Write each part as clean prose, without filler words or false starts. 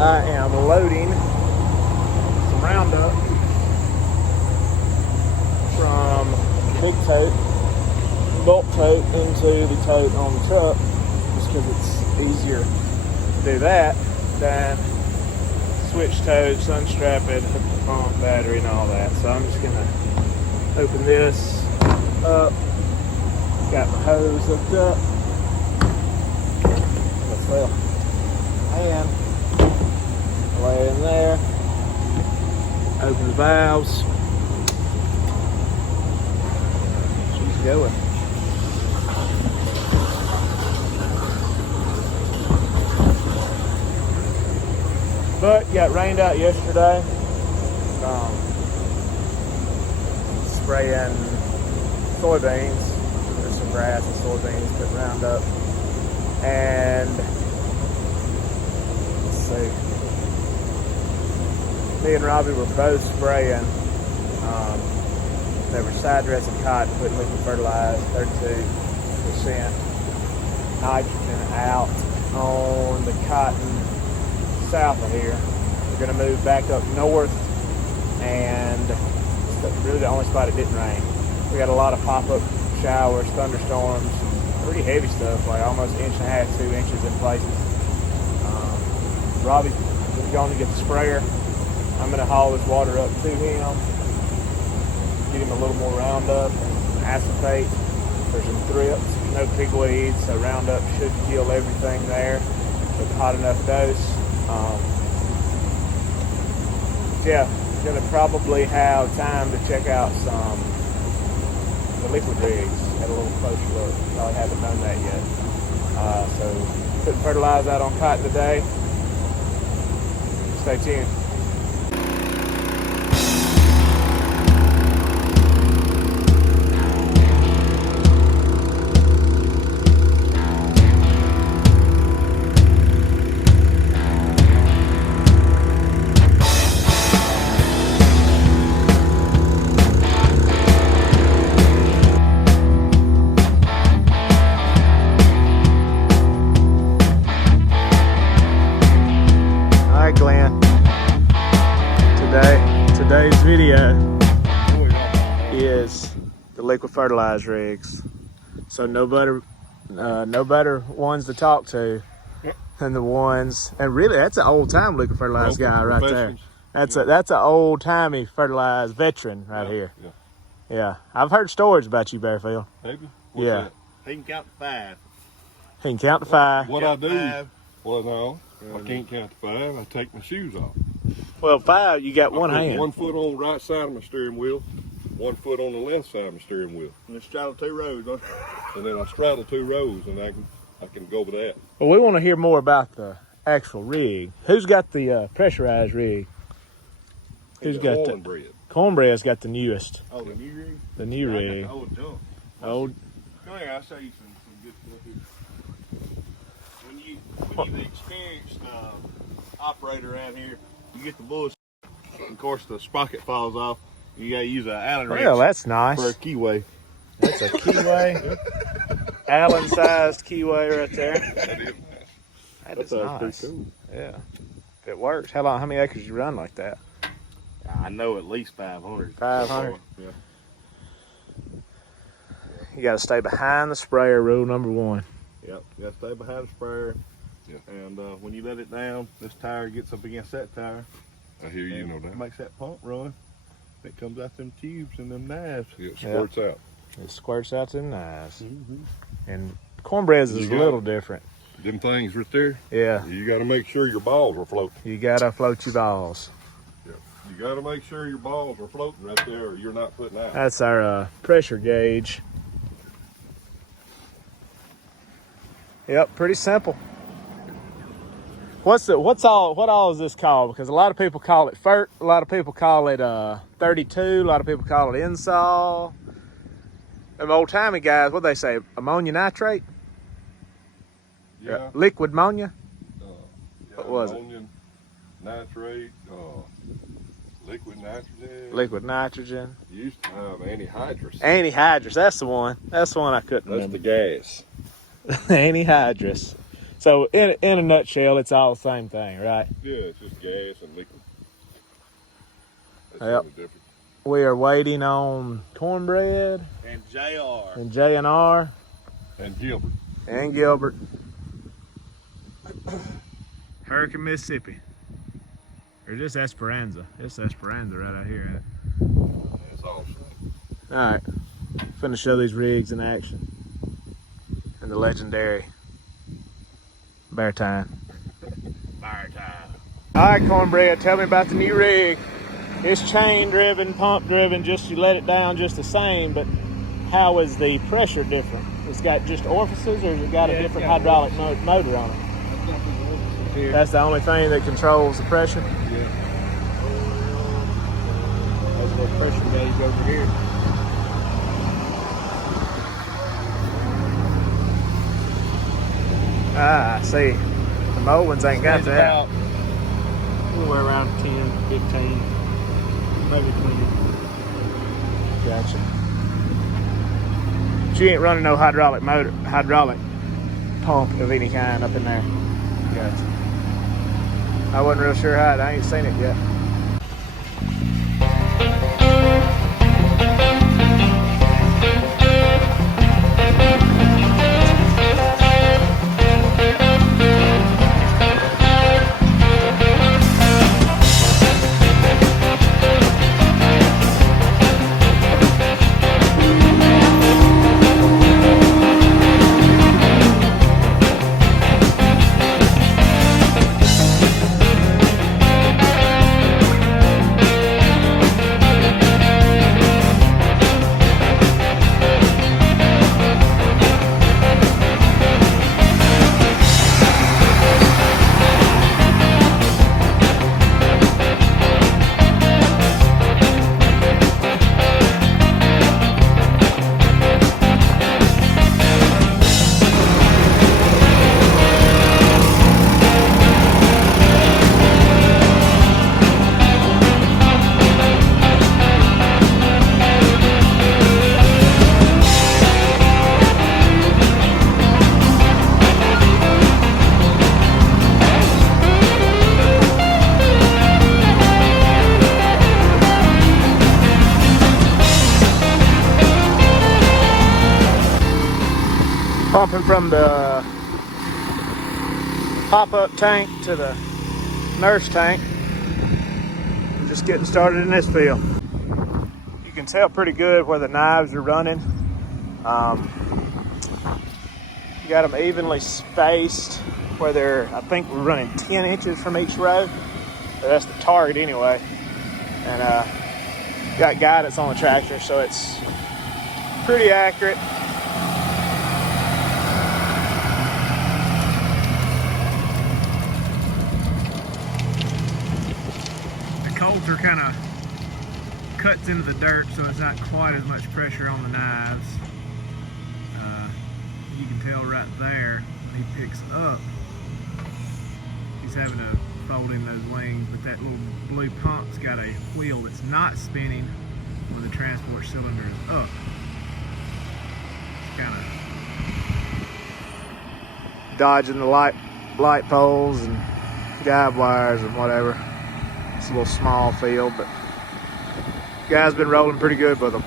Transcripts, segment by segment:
I am loading some Roundup from big tote, bulk tote into the tote on the truck, just because it's easier to do that than switch totes, unstrap it, hook the pump, battery, and all that. So I'm just gonna open this up. Got my hose hooked up. Well, and lay in there, open the valves, she's going. But got rained out yesterday, spraying soybeans, there's some grass and soybeans, put Roundup, and see. Me and Robbie were both spraying. They were side dressing cotton, putting liquid fertilizer, 32% nitrogen out on the cotton south of here. We're going to move back up north, and it's really the only spot it didn't rain. We got a lot of pop-up showers, thunderstorms, pretty heavy stuff, like almost 1.5 to 2 inches in places. Robbie's going to get the sprayer. I'm going to haul this water up to him, get him a little more Roundup and acetate. There's some thrips, no pigweeds, so Roundup should kill everything there with a hot enough dose. Yeah, going to probably have time to check out the liquid rigs at a little closer look. Probably haven't done that yet. So putting fertilizer out on cotton today. Stay tuned. Today's video is the liquid fertilizer rigs. So no better ones to talk to than the ones, and really that's an old time liquid fertilizer guy right there. That's an old timey fertilized veteran right here. Yeah, I've heard stories about you, Bearfield. Maybe. Yeah. He can count to 5. He can count to 5. What I do? Well, no, I can't count to 5. I take my shoes off. Well, 5, you got one hand. 1 foot on the right side of my steering wheel, 1 foot on the left side of my steering wheel. And then straddle 2 rows. And then I straddle 2 rows, and I can go with that. Well, we want to hear more about the actual rig. Who's got the pressurized rig? Who's got the cornbread? Cornbread's got the newest. Oh, the new rig? The new rig. I got the old junk. Old. Come here, I'll show you some good stuff here. When you the experienced operator around here, you get the bullshit. Of course, the sprocket falls off. You got to use an Allen wrench. Well, that's nice. For a keyway. That's a keyway. Allen-sized keyway right there. That is nice. Pretty cool. Yeah. If it works. How many acres you run like that? I know at least 500. 500? Yeah. You got to stay behind the sprayer, rule number 1. Yep, you got to stay behind the sprayer. Yeah. And when you let it down, this tire gets up against that tire. I hear you, know that. Makes that pump run. It comes out them tubes and them knives. Yeah, it squirts out. It squirts out them knives. And cornbread's is a little different. Them things right there. Yeah. You got to make sure your balls are floating. You got to float your balls. Yeah. You got to make sure your balls are floating right there, or you're not putting out. That's our pressure gauge. Yep, pretty simple. What all is this called? Because a lot of people call it fert, a lot of people call it 32, a lot of people call it insol. Them old timey guys, what they say? Ammonia nitrate? Yeah. Liquid ammonia? Yeah, What was ammonium nitrate, liquid nitrogen. Liquid nitrogen. You used to have anhydrous. Anhydrous, that's the one. That's the one I couldn't That's remember. the gas. Anhydrous. So in a nutshell, it's all the same thing, right? Yeah, it's just gas and liquid. That's Yep. the difference. We are waiting on Cornbread And JR. and J&R And Gilbert. and Gilbert. Hurricane, Mississippi. Or just Esperanza. It's Esperanza right out here. That's awesome. All right, finna show these rigs in action. And the legendary Bear Time. Fire time. All right, Cornbread, tell me about the new rig. It's chain driven, pump driven, just you let it down just the same, but how is the pressure different? It's got just orifices, or has it got a different hydraulic motor on it? That's the only thing that controls the pressure? Yeah. There's a little pressure gauge over here. Ah, I see. The old ones ain't got that. About anywhere around 10, 15, maybe 20. Gotcha. But you ain't running no hydraulic pump of any kind up in there. Gotcha. I wasn't real sure how. I ain't seen it yet. Pumping from the pop-up tank to the nurse tank. Just getting started in this field. You can tell pretty good where the knives are running. You got them evenly spaced where they're, I think we're running 10 inches from each row. But that's the target anyway. And got guidance on the tractor, so it's pretty accurate. Coulter kind of cuts into the dirt, so it's not quite as much pressure on the knives. You can tell right there when he picks up, he's having to fold in those wings, but that little blue pump's got a wheel that's not spinning when the transport cylinder is up. It's kind of dodging the light poles and guide wires and whatever. It's a little small field, but guys been rolling pretty good with them.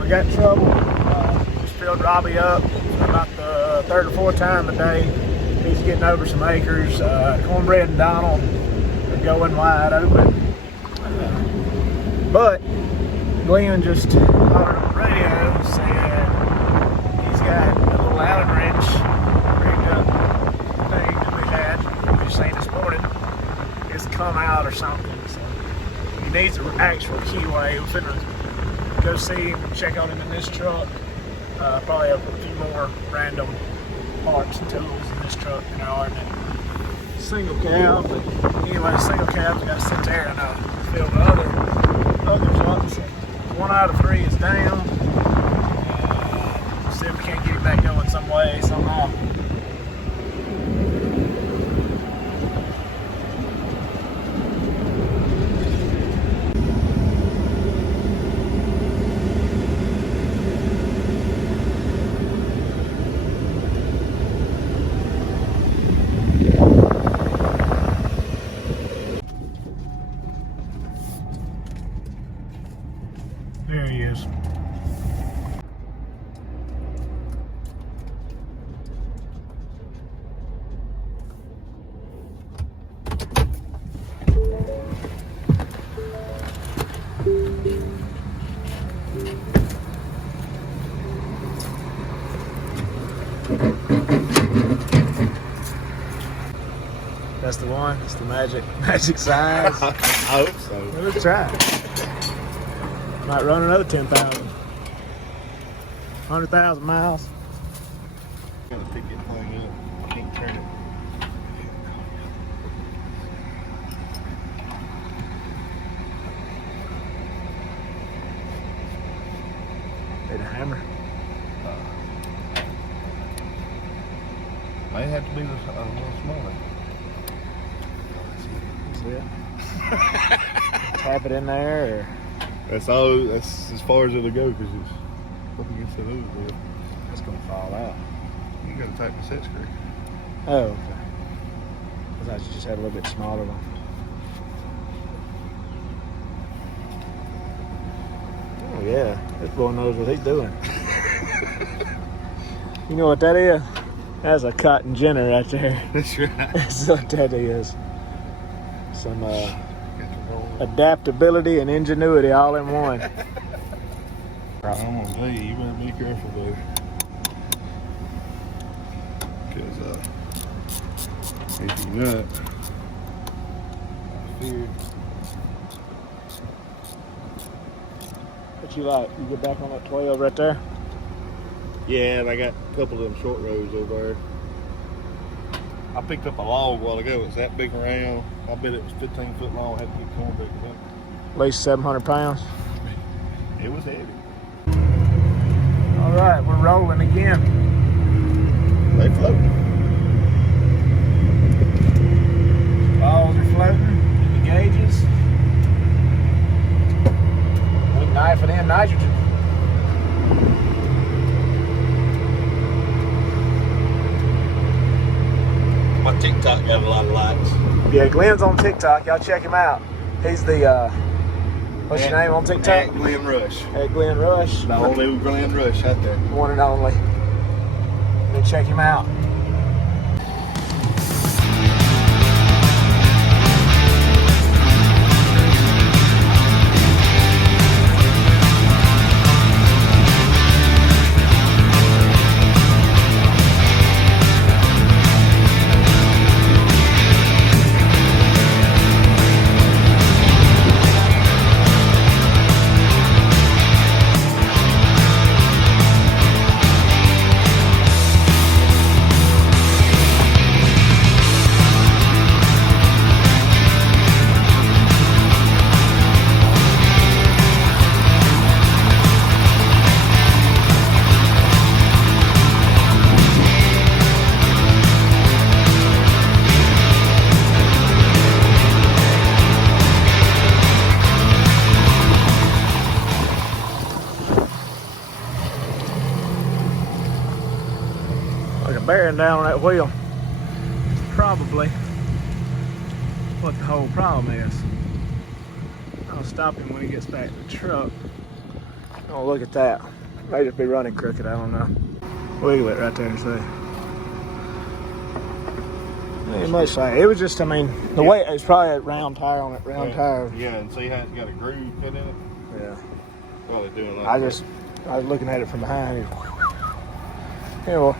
we got trouble. Just filled Robbie up for about the third or fourth time today. He's getting over some acres. Cornbread and Donald are going wide open. But Glenn just hollered on the radio and said he's got a little Allen wrench rigged up thing that we had. We just seen this morning. It's come out or something. So he needs an actual keyway. We're finna go see him, check out him in this truck. Probably have a few more random parts and tools in this truck than there are in that single cab. But anyway, the single cab's got to sit there and fill the others up. So 1 out of 3 is down. See if we can't get it back going some way, somehow. There he is. That's the one. It's the magic size. I hope so. Let's try it. Might run another 10,000. 100,000 miles. Gotta pick that thing up. Can't turn it. Need a hammer. Might have to be a little smaller. See it? Tap it in there, or That's all. That's as far as it'll go because it's up against that other bit. it's gonna fall out. You gotta tighten the set screw. Oh, okay. I thought you just had a little bit smaller one. Oh yeah, this boy knows what he's doing. You know what that is? That's a cotton ginner right there. That's right. That's what that is. Some adaptability and ingenuity all in one. I'm gonna tell you, you better be careful though. Because if you nut, I fear. What you like? You get back on that 12 right there? Yeah, and I got a couple of them short rows over there. I picked up a log a while ago. It's that big around. I bet it was 15 foot long. I had to get cornbread with it. At least 700 pounds. It was heavy. All right, we're rolling again. They float. Balls are floating in the gauges. We knife it in nitrogen. My TikTok got a lot of likes. Yeah, Glenn's on TikTok. Y'all check him out. He's the, what's your name on TikTok? At Glenn Rush. At Glenn Rush. The only Glenn Rush out there. One and only. Go check him out. Bearing down on that wheel. Probably what the whole problem is. I'll stop him when he gets back to the truck. Oh, look at that. May just be running crooked, I don't know. Wiggle it right there and see. It might say, it was just, I mean, the way, it's probably a round tire on it, round tire. Yeah, and see how it's got a groove put in it? Yeah. Well, they're doing like I that. was looking at it from behind. Yeah, well.